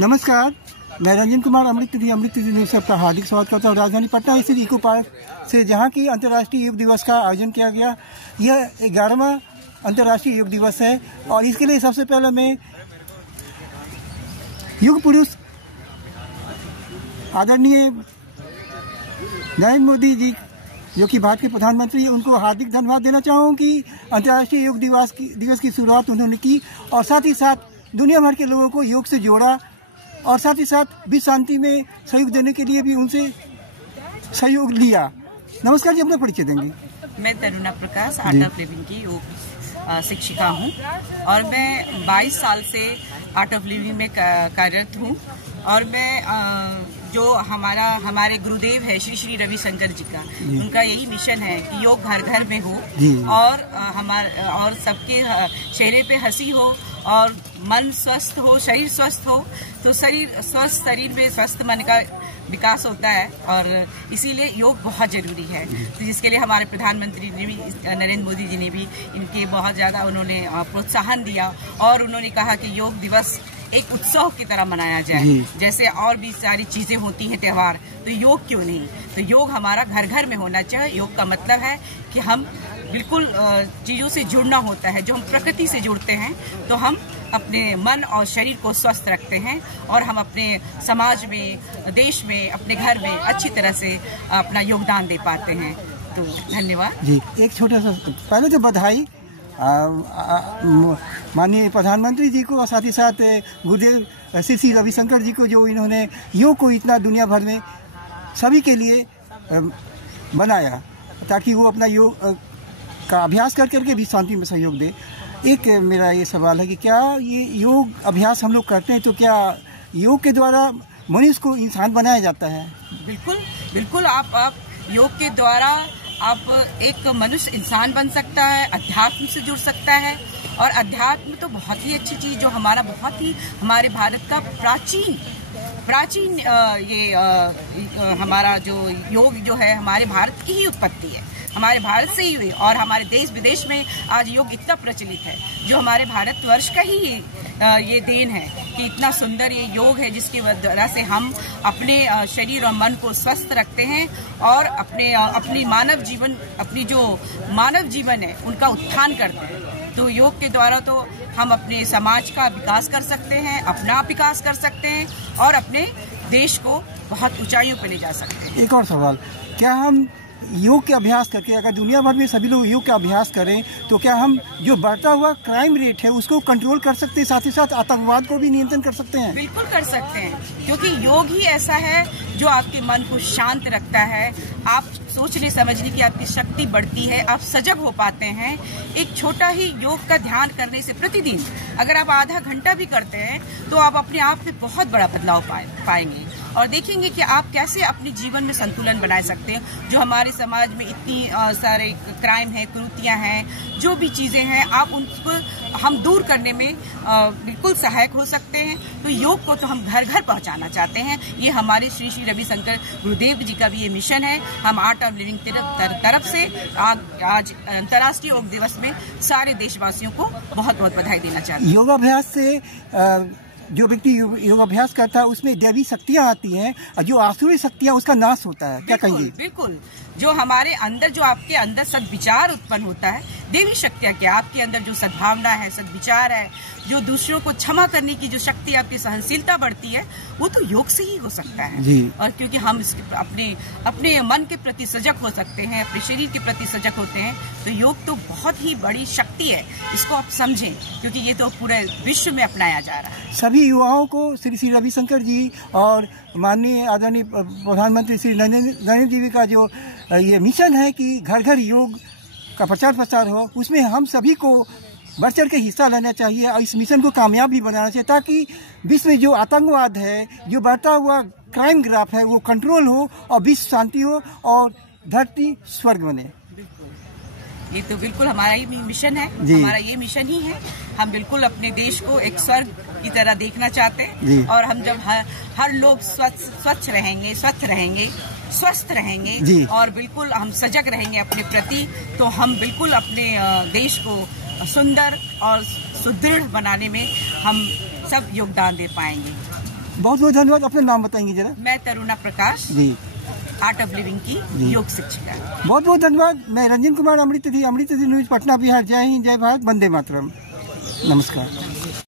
नमस्कार, मैं रंजन कुमार अमृत तिथि न्यूज़ से आपका हार्दिक स्वागत करता हूँ। राजधानी पटना स्थित इको पार्क से जहाँ की अंतर्राष्ट्रीय योग दिवस का आयोजन किया गया। यह 11वां अंतर्राष्ट्रीय योग दिवस है और इसके लिए सबसे पहले मैं युग पुरुष आदरणीय नरेंद्र मोदी जी जो कि भारत के प्रधानमंत्री, उनको हार्दिक धन्यवाद देना चाहूँ कि अंतर्राष्ट्रीय योग दिवस की शुरुआत उन्होंने की और साथ ही साथ दुनिया भर के लोगों को योग से जोड़ा और साथ ही साथ विश्व शांति में सहयोग देने के लिए भी उनसे सहयोग लिया। नमस्कार जी, अपना परिचय देंगे। मैं तरुणा प्रकाश आर्ट ऑफ लिविंग की योग शिक्षिका हूँ और मैं 22 साल से आर्ट ऑफ लिविंग में कार्यरत हूँ और मैं जो हमारे गुरुदेव है श्री श्री रविशंकर जी का, उनका यही मिशन है कि योग घर घर में हो और सबके चेहरे पे हंसी हो और मन स्वस्थ हो, शरीर स्वस्थ हो, तो शरीर में स्वस्थ मन का विकास होता है और इसीलिए योग बहुत जरूरी है। तो जिसके लिए हमारे प्रधानमंत्री ने भी, नरेंद्र मोदी जी ने भी इनके बहुत ज़्यादा उन्होंने प्रोत्साहन दिया और उन्होंने कहा कि योग दिवस एक उत्सव की तरह मनाया जाए, जैसे और भी सारी चीजें होती हैं त्योहार, तो योग क्यों नहीं। तो योग हमारा घर घर में होना चाहिए। योग का मतलब है कि हम बिल्कुल चीजों से जुड़ना होता है। जो हम प्रकृति से जुड़ते हैं तो हम अपने मन और शरीर को स्वस्थ रखते हैं और हम अपने समाज में, देश में, अपने घर में अच्छी तरह से अपना योगदान दे पाते हैं। तो धन्यवाद जी। एक छोटा सा पहले तो बधाई माननीय प्रधानमंत्री जी को और साथ ही साथ गुरुदेव श्री श्री रविशंकर जी को, जो इन्होंने योग को इतना दुनिया भर में सभी के लिए बनाया ताकि वो अपना योग का अभ्यास करके भी शांति में सहयोग दे। एक मेरा ये सवाल है कि क्या ये योग अभ्यास हम लोग करते हैं तो क्या योग के द्वारा मनुष्य को इंसान बनाया जाता है? बिल्कुल बिल्कुल। आप योग के द्वारा आप एक मनुष्य इंसान बन सकता है, अध्यात्म से जुड़ सकता है और अध्यात्म तो बहुत ही अच्छी चीज जो हमारे भारत का प्राचीन हमारा जो योग जो है हमारे भारत की ही उत्पत्ति है, हमारे भारत से ही हुई और हमारे देश विदेश में आज योग इतना प्रचलित है जो हमारे भारतवर्ष का ही ये देन है कि इतना सुंदर ये योग है जिसकी वजह से हम अपने शरीर और मन को स्वस्थ रखते हैं और अपनी जो मानव जीवन है उनका उत्थान करते हैं। तो योग के द्वारा तो हम अपने समाज का विकास कर सकते हैं, अपना विकास कर सकते हैं और अपने देश को बहुत ऊंचाइयों पर ले जा सकते हैं। एक और सवाल, क्या हम योग के अभ्यास करके, अगर दुनिया भर में सभी लोग योग का अभ्यास करें तो क्या हम जो बढ़ता हुआ क्राइम रेट है उसको कंट्रोल कर सकते हैं, साथ ही साथ आतंकवाद को भी नियंत्रण कर सकते हैं? बिल्कुल कर सकते हैं, क्योंकि योग ही ऐसा है जो आपके मन को शांत रखता है। आप सोचने समझने की आपकी शक्ति बढ़ती है, आप सजग हो पाते हैं। एक छोटा ही योग का ध्यान करने से प्रतिदिन अगर आप आधा घंटा भी करते हैं तो आप अपने आप में बहुत बड़ा बदलाव पाएंगे और देखेंगे कि आप कैसे अपने जीवन में संतुलन बना सकते हैं। जो हमारे समाज में इतनी सारे क्राइम है, कुरीतियां हैं, जो भी चीजें हैं, आप उनको हम दूर करने में बिल्कुल सहायक हो सकते हैं। तो योग को तो हम घर घर पहुंचाना चाहते हैं। ये हमारे श्री श्री रविशंकर गुरुदेव जी का भी ये मिशन है। हम आर्ट ऑफ लिविंग तरफ से आज अंतर्राष्ट्रीय योग दिवस में सारे देशवासियों को बहुत बहुत बधाई देना चाहते हैं। योगाभ्यास से जो व्यक्ति योगाभ्यास करता है उसमें दैवी शक्तियाँ आती हैं और जो आसुरी शक्तियाँ उसका नाश होता है, क्या कहेंगे? बिल्कुल। जो हमारे अंदर, जो आपके अंदर सद्विचार उत्पन्न होता है, देवी शक्तियाँ क्या, आपके अंदर जो सद्भावना है, सद्विचार है, जो दूसरों को क्षमा करने की जो शक्ति, आपकी सहनशीलता बढ़ती है, वो तो योग से ही हो सकता है जी। और क्योंकि हम अपने मन के प्रति सजग हो सकते हैं, अपने शरीर के प्रति सजग होते हैं, तो योग तो बहुत ही बड़ी शक्ति है। इसको आप समझें, क्योंकि ये तो पूरे विश्व में अपनाया जा रहा है। सभी युवाओं को श्री श्री रविशंकर जी और माननीय आदरणीय प्रधानमंत्री श्री नरेंद्र जी का जो ये मिशन है कि घर घर योग का प्रचार हो, उसमें हम सभी को बढ़ चढ़ के हिस्सा लेना चाहिए और इस मिशन को कामयाब भी बनाना चाहिए ताकि विश्व में जो आतंकवाद है, जो बढ़ता हुआ क्राइम ग्राफ है, वो कंट्रोल हो और विश्व शांति हो और धरती स्वर्ग बने। ये तो बिल्कुल हमारा ही मिशन है, हमारा ये मिशन ही है। हम बिल्कुल अपने देश को एक स्वर्ग की तरह देखना चाहते हैं और हम जब हर लोग स्वच्छ रहेंगे, स्वस्थ रहेंगे और बिल्कुल हम सजग रहेंगे अपने प्रति, तो हम बिल्कुल अपने देश को सुंदर और सुदृढ़ बनाने में हम सब योगदान दे पाएंगे। बहुत बहुत धन्यवाद। अपना नाम बताएंगे जरा। मैं Taruna Prakash ji, art of living की योग शिक्षिका। बहुत बहुत धन्यवाद। मैं रंजन कुमार, अमृत न्यूज, पटना, बिहार। जय हिंद, जय भारत, वंदे मातरम। नमस्कार।